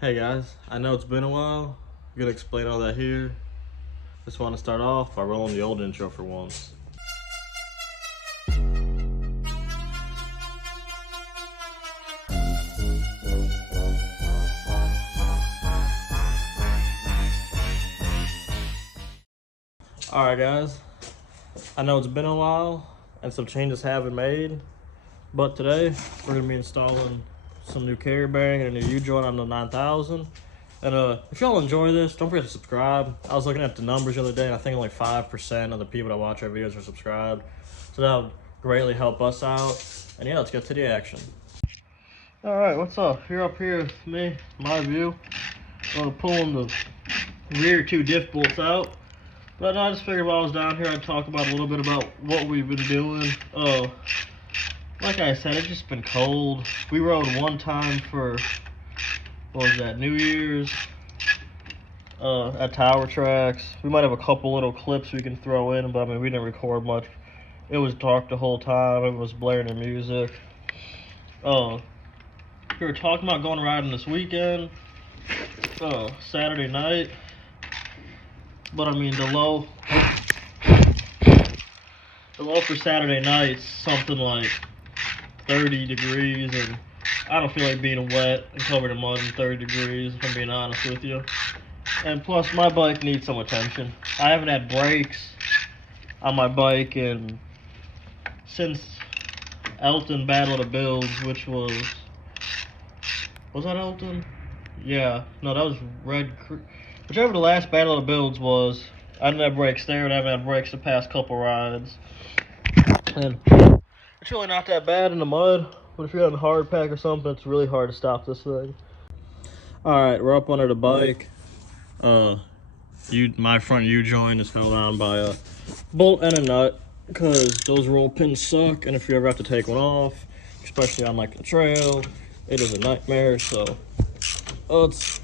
Hey guys, I know it's been a while. I'm gonna explain all that here. Just want to start off by rolling the old intro for once. Alright guys, I know it's been a while and some changes have been made, but today we're gonna be installing some new carrier bearing and a new U-joint on the 9000. And if y'all enjoy this, don't forget to subscribe. I was looking at the numbers the other day and I think only 5% of the people that watch our videos are subscribed. So that would greatly help us out. And yeah, let's get to the action. Alright, what's up? You're up here with me, my view. I'm pulling the rear two diff bolts out. But I just figured while I was down here I'd talk about a little bit about what we've been doing. Like I said, it's just been cold. We rode one time for, what was that, New Year's at Tower Tracks. We might have a couple little clips we can throw in, but I mean, we didn't record much. It was dark the whole time. It was blaring the music. We were talking about going riding this weekend, Saturday night. But I mean, the low for Saturday night's something like 30 degrees, and I don't feel like being wet and covered in mud in 30 degrees, if I'm being honest with you. And plus, my bike needs some attention. I haven't had brakes on my bike since Elton Battle of the Builds, which was that Elton? Yeah, no, that was Red Creek. Whichever the last Battle of the Builds was, I didn't have brakes there, and I haven't had brakes the past couple rides. And it's really not that bad in the mud, but if you're on a hard pack or something, it's really hard to stop this thing. Alright, we're up under the bike. My front U-joint is held on by a bolt and a nut, because those roll pins suck, and if you ever have to take one off, especially on like the trail, it is a nightmare. So I guess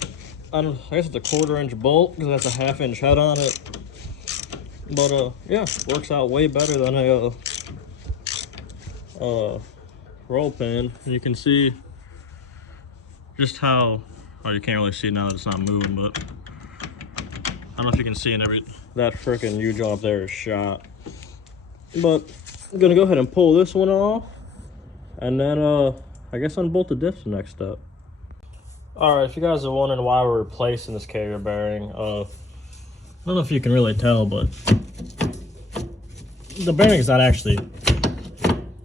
it's a 1/4-inch bolt because that's a 1/2-inch head on it. But yeah, works out way better than a roll pin. And you can see just how, well, you can't really see now that it's not moving, but I don't know if you can see that freaking U-joint up there is shot. But I'm gonna go ahead and pull this one off, and then I guess unbolt the diffs the next step. Alright, if you guys are wondering why we're replacing this carrier bearing, I don't know if you can really tell, but the bearing is not actually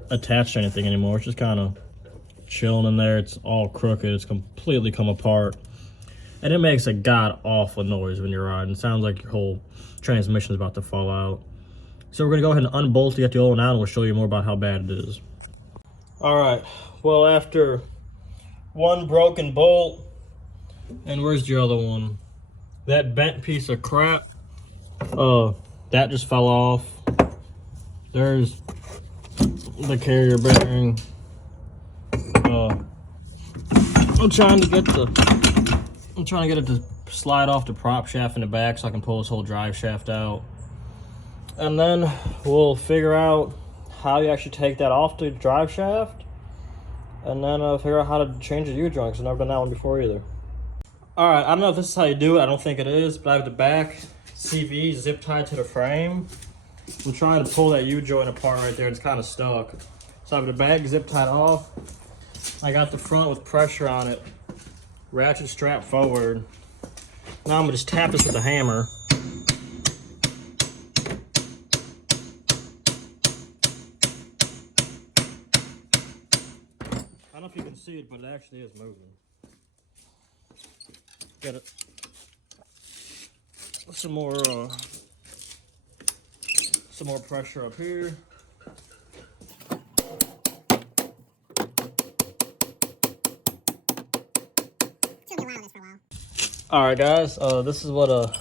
attached to anything anymore. It's just kind of chilling in there. It's all crooked. It's completely come apart. And it makes a god-awful noise when you're riding. It sounds like your whole transmission is about to fall out. So we're going to go ahead and unbolt to get the old one out, and we'll show you more about how bad it is. Alright, well, after one broken bolt, and where's the other one? That bent piece of crap, that just fell off. There's the carrier bearing. I'm trying to get it to slide off the prop shaft in the back so I can pull this whole drive shaft out. And then we'll figure out how you actually take that off the drive shaft, and then figure out how to change the U-joint, because I've never done that one before either. Alright, I don't know if this is how you do it. I don't think it is, but I have the back CV zip tied to the frame. I'm trying to pull that U-joint apart right there. It's kind of stuck. So I have the back zip tied off. I got the front with pressure on it. Ratchet strap forward. Now I'm going to just tap this with a hammer. I don't know if you can see it, but it actually is moving. Get it. Some more pressure up here. Alright guys, this is what a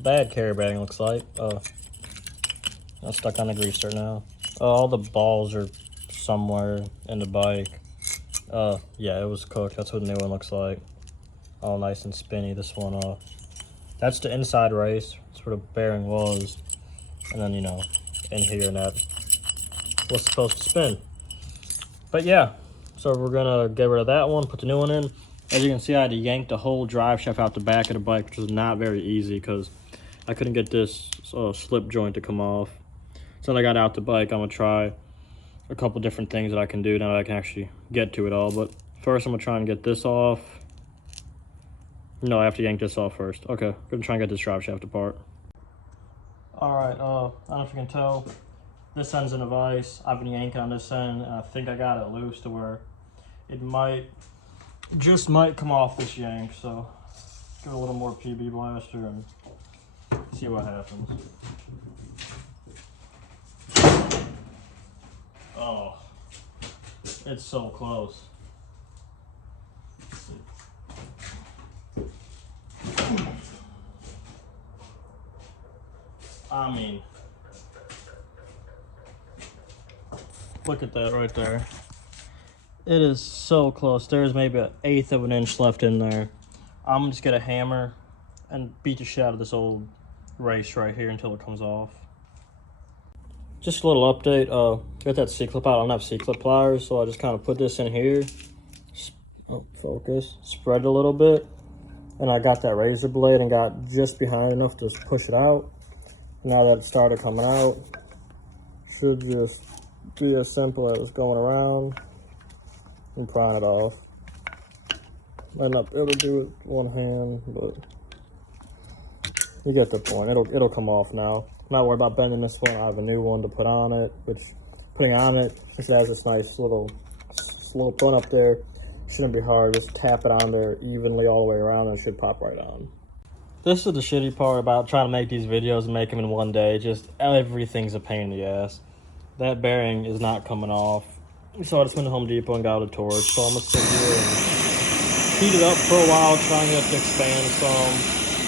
bad carrier bearing looks like. I'm stuck on the greaser now. All the balls are somewhere in the bike. Yeah, it was cooked. That's what the new one looks like. All nice and spinny. This one, that's the inside race. That's where the bearing was. And then, you know, in here, and that was supposed to spin. But yeah, so we're gonna get rid of that one, put the new one in. As you can see, I had to yank the whole drive shaft out the back of the bike, which was not very easy because I couldn't get this slip joint to come off. So I got out the bike. I'm gonna try a couple different things that I can do now that I can actually get to it all. But first, I'm gonna try and get this off. No, I have to yank this off first. Okay, gonna try and get this drive shaft apart. All right, I don't know if you can tell, this end's in a vise. I've been yanking on this end, and I think I got it loose to where it just might come off this yank. So give it a little more PB blaster and see what happens. Oh, it's so close. I mean, look at that right there. It is so close. There's maybe 1/8 of an inch left in there. I'm just gonna hammer and beat the shit out of this old race right here until it comes off. Just a little update. Got that C-clip out. I don't have C-clip pliers, so I just kind of put this in here. Oh, focus. Spread it a little bit. And I got that razor blade and got just behind enough to push it out. Now that it started coming out, should just be as simple as going around and prying it off. Might not be able to do it with one hand, but you get the point. It'll come off now. I'm not worried about bending this one. I have a new one to put on it, which putting on it, since it has this nice little slope button up there, shouldn't be hard. Just tap it on there evenly all the way around and it should pop right on. This is the shitty part about trying to make these videos and make them in one day. Just everything's a pain in the ass. That bearing is not coming off. So I just went to Home Depot and got a torch. So I'm gonna sit here and heat it up for a while, trying it to expand some,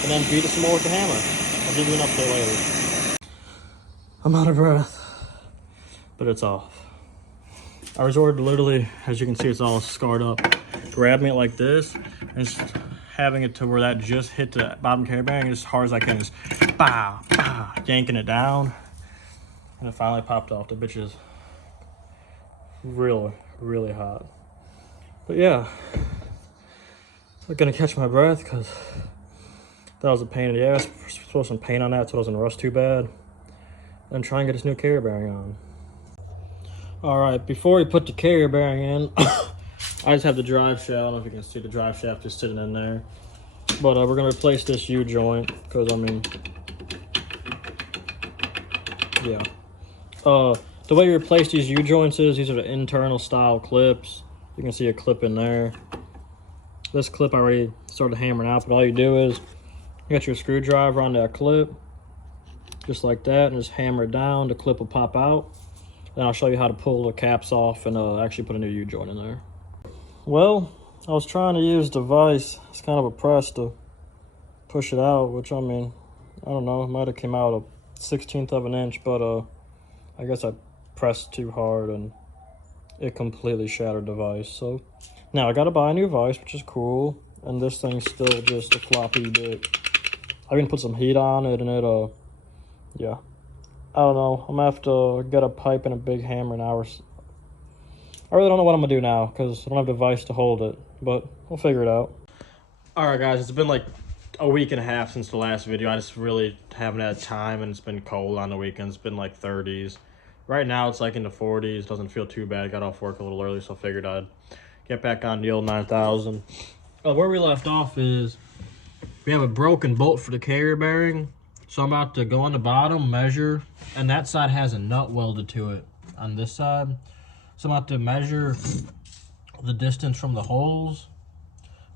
and then beat it some more with the hammer. I'll give you an update later. I'm out of breath, but it's off. I resorted to literally, as you can see, it's all scarred up, grabbing it like this and just having it to where that just hit the bottom carry bearing as hard as I can, just bow, bow, yanking it down, and it finally popped off. The bitch is really, really hot. But yeah, I'm gonna catch my breath because that was a pain in the ass. Throw some paint on that so it doesn't rust too bad, and try and get this new carrier bearing on. All right, before we put the carrier bearing in, I just have the drive shaft. I don't know if you can see the drive shaft just sitting in there. But we're gonna replace this U-joint because I mean, yeah. The way you replace these U-joints is these are the internal style clips. You can see a clip in there. This clip I already started hammering out, but all you do is you got your screwdriver on that clip, just like that, and just hammer it down. The clip will pop out. Then I'll show you how to pull the caps off and actually put a new U-joint in there. Well, I was trying to use the vise. It's kind of a press to push it out, which I mean, I don't know, it might have came out a 1/16 of an inch, but I guess I pressed too hard and it completely shattered the vise. So now I gotta buy a new vise, which is cool, and this thing's still just a floppy bit. I can put some heat on it and it yeah, I don't know, I'm gonna have to get a pipe and a big hammer now. I really don't know what I'm gonna do now because I don't have the vise to hold it, but we'll figure it out. All right, guys, it's been like a week and a half since the last video. I just really haven't had time, and it's been cold on the weekends. It's been like 30s. Right now, it's like in the 40s. Doesn't feel too bad. Got off work a little early, so I figured I'd get back on the old 9000. Where we left off is we have a broken bolt for the carrier bearing. So I'm about to go on the bottom, measure, and that side has a nut welded to it on this side. So I'm about to measure the distance from the holes,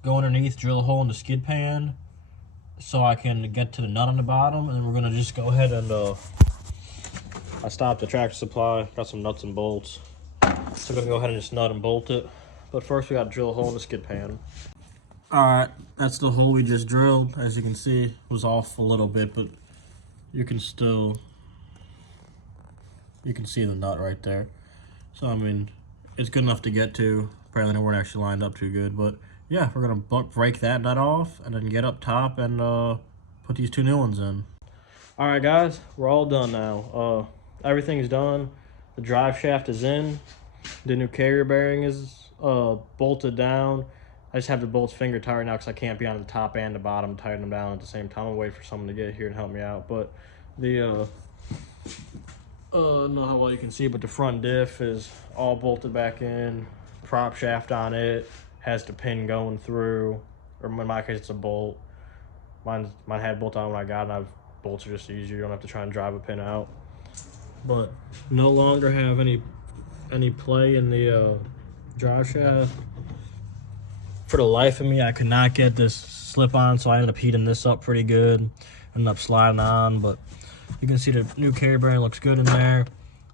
go underneath, drill a hole in the skid pan so I can get to the nut on the bottom, and then we're gonna just go ahead and I stopped at Tractor Supply, got some nuts and bolts. So I'm gonna go ahead and just nut and bolt it. But first we gotta drill a hole in the skid pan. All right, that's the hole we just drilled. As you can see, it was off a little bit, but you can see the nut right there. So, I mean, it's good enough to get to. Apparently they weren't actually lined up too good, but yeah, we're gonna break that nut off and then get up top and put these two new ones in. All right, guys, we're all done now. Everything's done. The drive shaft is in. The new carrier bearing is bolted down. I just have the bolts finger tight right now because I can't be on the top and the bottom, tighten them down at the same time. I'll wait for someone to get here and help me out. But the I don't know how well you can see, but the front diff is all bolted back in. Prop shaft on it has the pin going through, or in my case, it's a bolt. Mine had bolt on when I got it. And bolts are just easier. You don't have to try and drive a pin out. But no longer have any play in the drive shaft. For the life of me, I could not get this slip on, so I ended up heating this up pretty good. Ended up sliding on, but you can see the new carrier bearing looks good in there.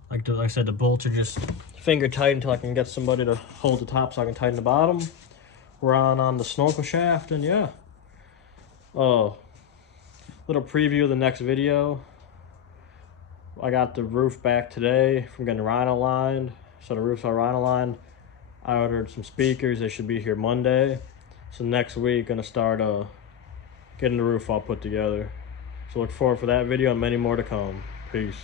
Like I said, the bolts are just finger tight until I can get somebody to hold the top so I can tighten the bottom. We're on the snorkel shaft, and yeah. Little preview of the next video. I got the roof back today from getting rhino lined. So the roof's all rhino lined. I ordered some speakers. They should be here Monday. So next week, gonna start getting the roof all put together. So look forward for that video and many more to come. Peace.